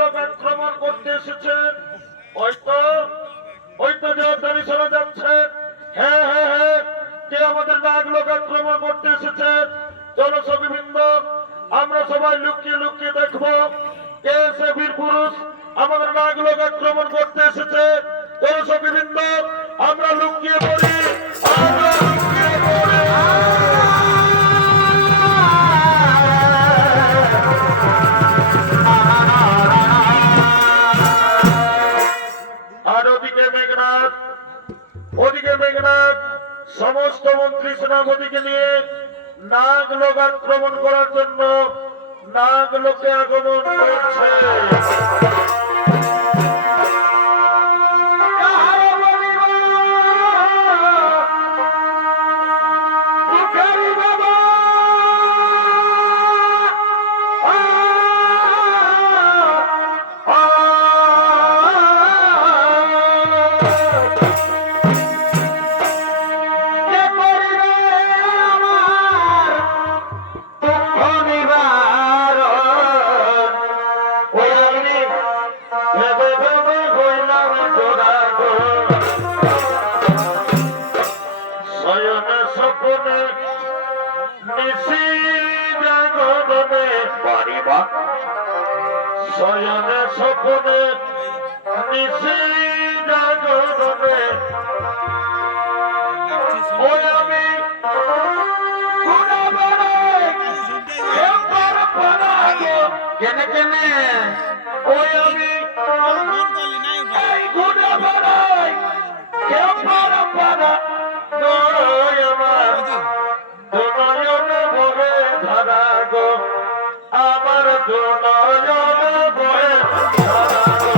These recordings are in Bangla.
লোক আক্রমণ করতে এসেছে। হয়তো হয়তো জবাবদারি শোনা যাচ্ছে। হ্যাঁ হ্যাঁ হ্যাঁ, কে আমাদের নাগ লোক আক্রমণ করতে এসেছে? জনসখীবৃন্দ, আমরা সবাই লুকিয়ে লুকিয়ে দেখবো কে সে বীর পুরুষ আমাদের নাগ লোক আক্রমণ করতে এসেছে। জনসখীবৃন্দ, আমরা লুকিয়ে পড়ি, আমরা লুকিয়ে পড়ি। আর ওদিকে মেঘনাথ সমস্ত মন্ত্রী সেনাপতিকে নিয়ে নাগ লোক আক্রমণ করার জন্য নাগ লোকে আগমন করছে। শয়নে স্বপনে নিশি জাগরণে ওই আমি কেনে কেনে ওই আমি ঘুরে বেড়াই কেউ পারা পারা দুনয়নে ভরে ধারা গো আমার দুনয়নে ভরে ধারা গো।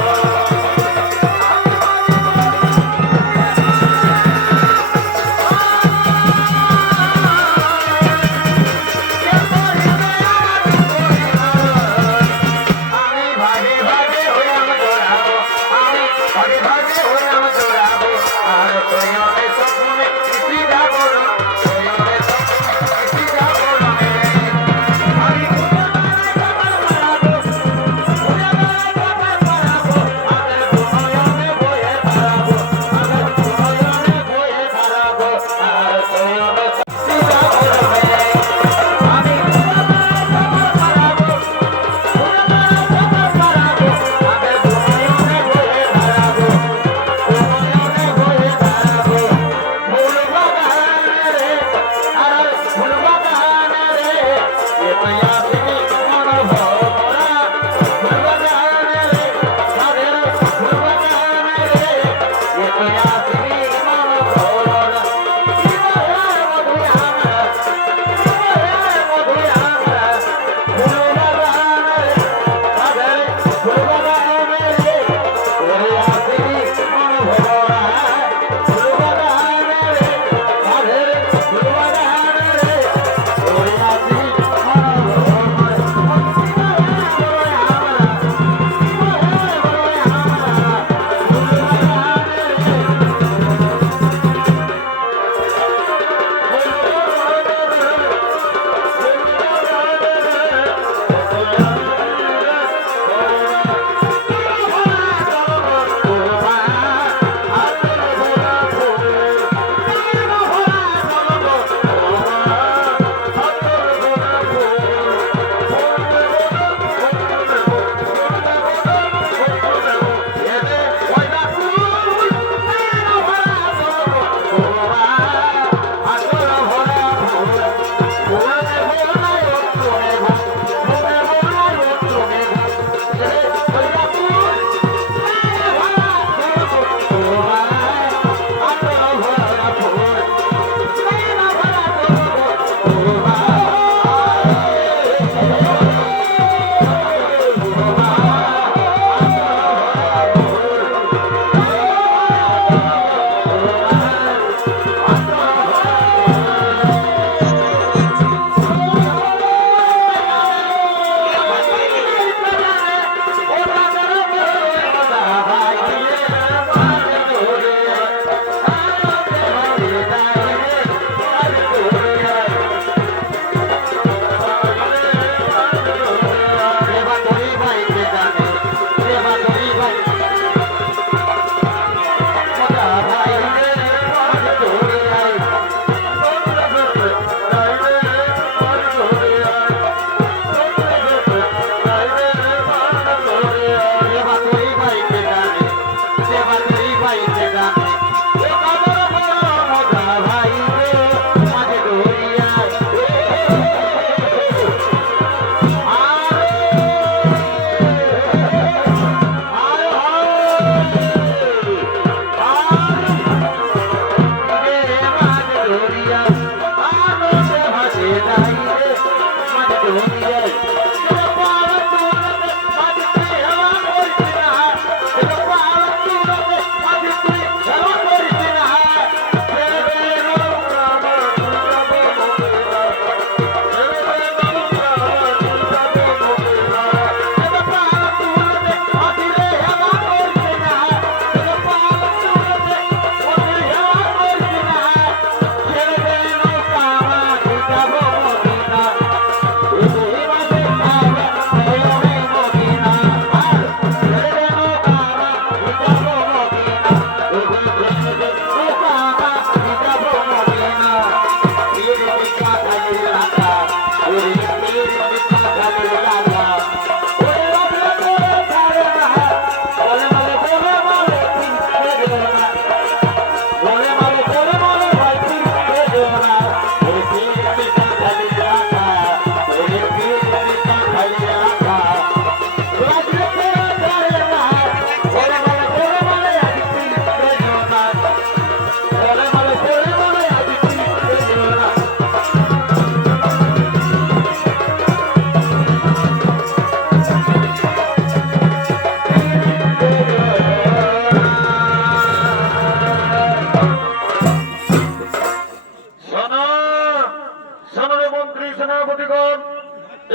সেনাপতিগণ,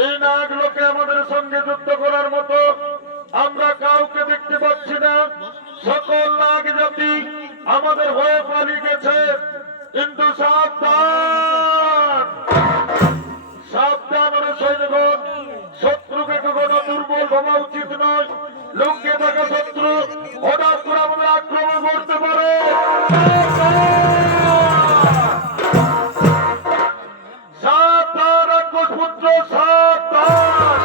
এই নাগলোকে আমাদের সঙ্গে যুদ্ধ করার মতো আমরা কাউকে দেখতে পাচ্ছি না। সকল নাগ জাতি আমাদের হয়ে পালিয়ে গেছে, কিন্তু সাবধান সাবধান সৈন্যগণ, শত্রুকে কখনো দুর্বল ভাবা উচিত নয়। লুকিয়ে থাকা শত্রু হঠাৎ করে আমাদের আক্রমণ করতে পারে। সাবধান রাক্ষসপুত্র, সাবধান।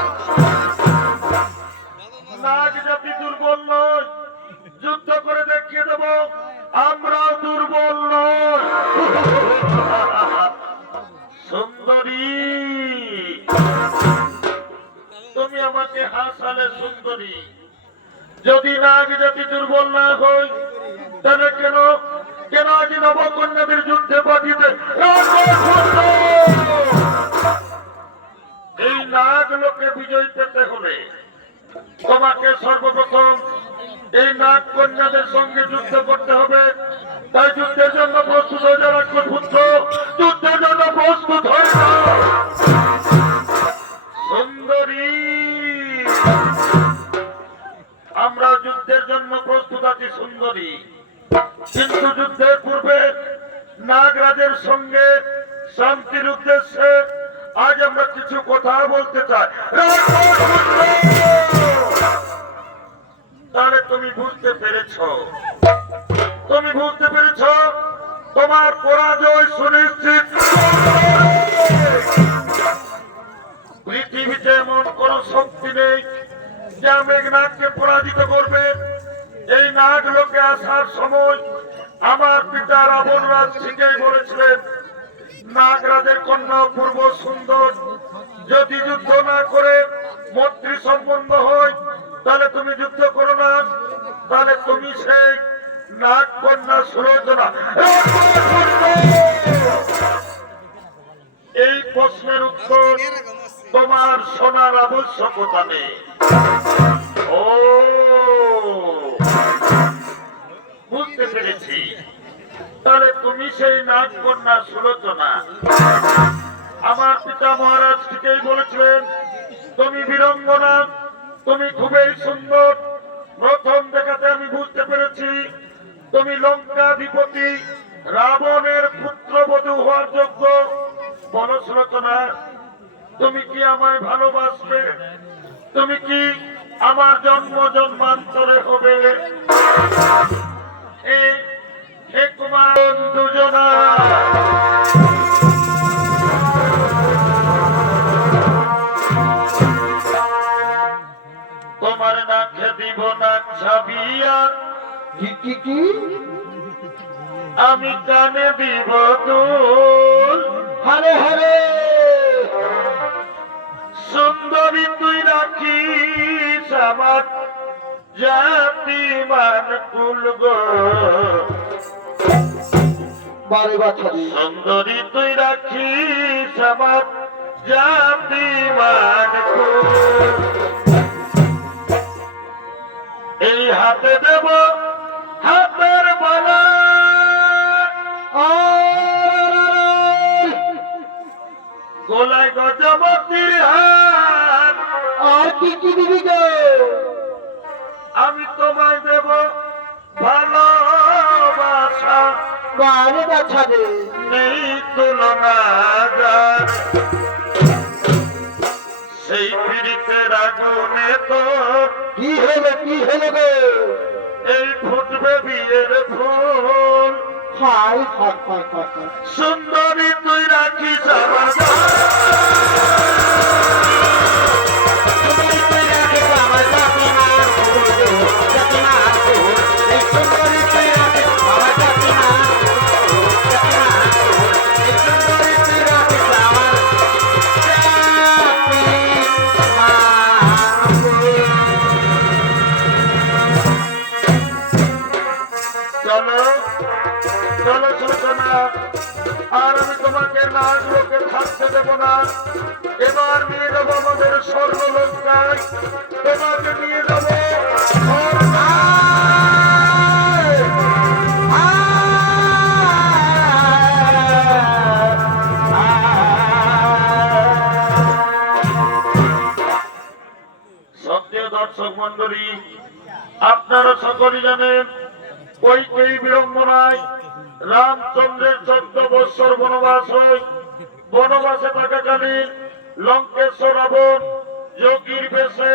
নাগ জাতি দুর্বল নয়, যুদ্ধ করে দেখিয়ে দেব আমরাও দুর্বল নয়। সুন্দরী, তুমি আমাকে হাসালে সুন্দরী। যদি নাগ জাতি দুর্বল না হয়, তাহলে কেন কেন আজ নবকন্যাদের যুদ্ধে পাঠিয়ে এই নাগ লোকে বিজয় পেতে হলে তোমাকে সর্বপ্রথম এই নাগ কন্যাদের সঙ্গে যুদ্ধ করতে হবে। তাই যুদ্ধের জন্য প্রস্তুত হয়ে যাওয়া পুত্র, যুদ্ধের জন্য প্রস্তুত হয়ে যাও। সুন্দরী, আমরা যুদ্ধের জন্য প্রস্তুত আছি সুন্দরী, কিন্তু যুদ্ধের পূর্বে নাগরাজের সঙ্গে শান্তির উদ্দেশ্যে আজ আমরা কিছু কথা বলতে চাই। তাহলে তুমি বুঝতে পেরেছ, তুমি বুঝতে পেরেছ তোমার পরাজয় সুনিশ্চিত। পৃথিবীতে এমন কোন শক্তি নেই যা মেঘনাথকে পরাজিত করবে। এই নাগ লোকে আসার সময় আমার পিতা রাবণ রাজ সিংহই বলেছিলেন, নাগরাজের কন্যা অপূর্ব সুন্দর, যদি যুদ্ধ না করে মৈত্রী সম্বন্ধ হয় তাহলে তুমি যুদ্ধ করো না, তাহলে তুমি সেই নাগ কন্যা সুলোচনা। এই প্রশ্নের উত্তর তোমার শোনার আবশ্যকতা নেই। ও, বুঝতে পেরেছি, তাহলে তুমি সেই নাগ কন্যা সুলোচনা। আমার পিতা মহারাজ ঠিকই বলেছিলেন, তুমি বীরঙ্গনা, তুমি খুবই সুন্দর। প্রথম দেখাতে আমি বুঝতে পেরেছি তুমি লঙ্কাধিপতি রাবণের পুত্রবধূ হওয়ার যোগ্য। বলো সুলোচনা, তুমি কি আমায় ভালোবাসবে? তুমি কি আমার জন্ম জন্মান্তরে হবে? হে কুমার দুজনা, তোমার নাকে দিব না ছাবিয়া, কি আমি কানে দিব দুল। হরে হরে, সুন্দরী তুই রাখিস আমার জাতিমান কুল গো। বারে বাছারি, সুন্দরী তুই রাখিস আমার জাতিমান কুল। এই হাতে দেব হাতের বালা, গলায় গজবতীর হাত। আর কি দিবি গো? আমি তোমায় দেব ভালোবাসা, বারে বাছারি, নেই তুলনা যার। সেই পীড়িতের আগুনে তো কি হলো গো? এই ফুটবে বিয়ের ফুল। হায়। সুন্দরী তুই রাখিস আমার আর আমি তোমাকে নাগ লোকে থাকতে দেব না। এবার নিয়ে যাবো আমাদের স্বর্ণলঙ্কায়, তোমাকে নিয়ে যাবো দর্শক মন্ডলী, আপনারা সকলেই জানেন কৈকেয়ী বিড়ম্বনায় রামচন্দ্রের 14 বৎসর বনবাস হয়। বনবাসে থাকাকালীন লঙ্কেশ্বর রাবণ যোগীর বেশে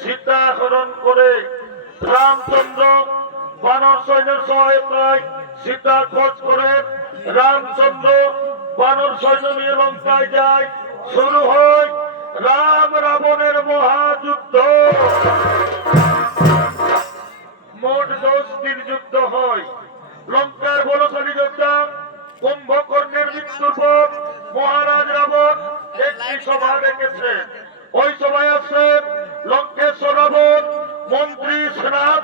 সীতা হরণ করে। রামচন্দ্র বানর সৈন্যের সহায়তায় সীতা খোঁজ করে। রামচন্দ্র বানর সৈন্য নিয়ে লঙ্কায় যায়। শুরু হয় রাম রাবণের মহাযুদ্ধ। মোট 10 দিন যুদ্ধ হয়। লঙ্কার বলশালী যোদ্ধা কুম্ভকর্ণের মৃত্যুর পর মহারাজ রাবণ একটি সভা ডেকেছেন। ওই সভায় আছেন লঙ্কেশ্বর রাবণ, মন্ত্রী, সেনার